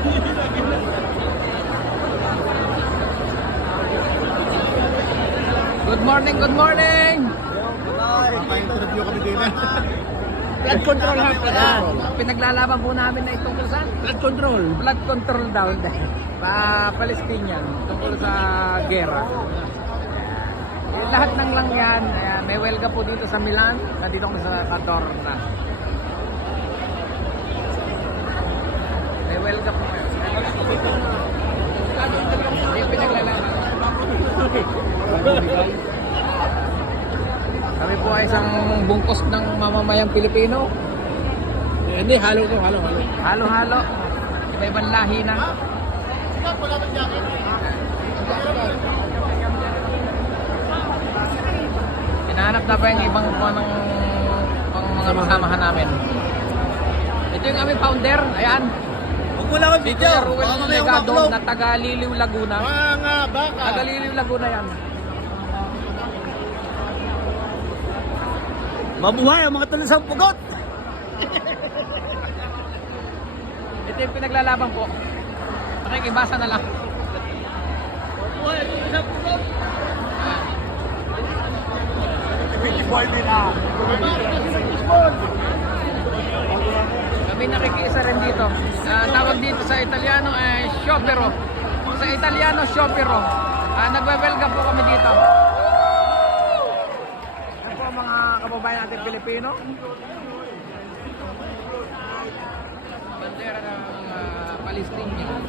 Good morning, good morning! Pa-interview kami din. Flood control ha pala. Pinaglalaban po namin na itong saan? Flood control. Flood control daw. Pa-Palestinian tungkol sa gera. Lahat ng lang yan. Ayan, may welga po dito sa Milan. Nandito kami sa Cadorna. May welga po ngayon. Hindi pinaglalaban. Kami po ay isang bungkos ng mamamayang Pilipino. Hindi, halo to, halo. Halo-halo. Iba-ibang lahi na. Hinahanap na pa yung ibang mga kasamahan namin. Ito yung aming founder. Ayan. Huwag mo lang ang Si video. Kuya Ruel Baka may Legado umaklog. na taga-Liliw, Laguna. Mga baka. Taga-Liliw, Laguna yan. Mabuhay ang mga tulisang pugot. Ito yung pinaglalaban po. Nakikibasa na lang. Mabuhay ang tulisang pugot. Boy nila. Kami nakikiisa rin dito. Tawag dito sa Italiano ay sciopero. Sa Italiano, sciopero. Nagwewelga po kami dito. Yan po ang mga kababayan natin Pilipino. Bandera ng Palestinian.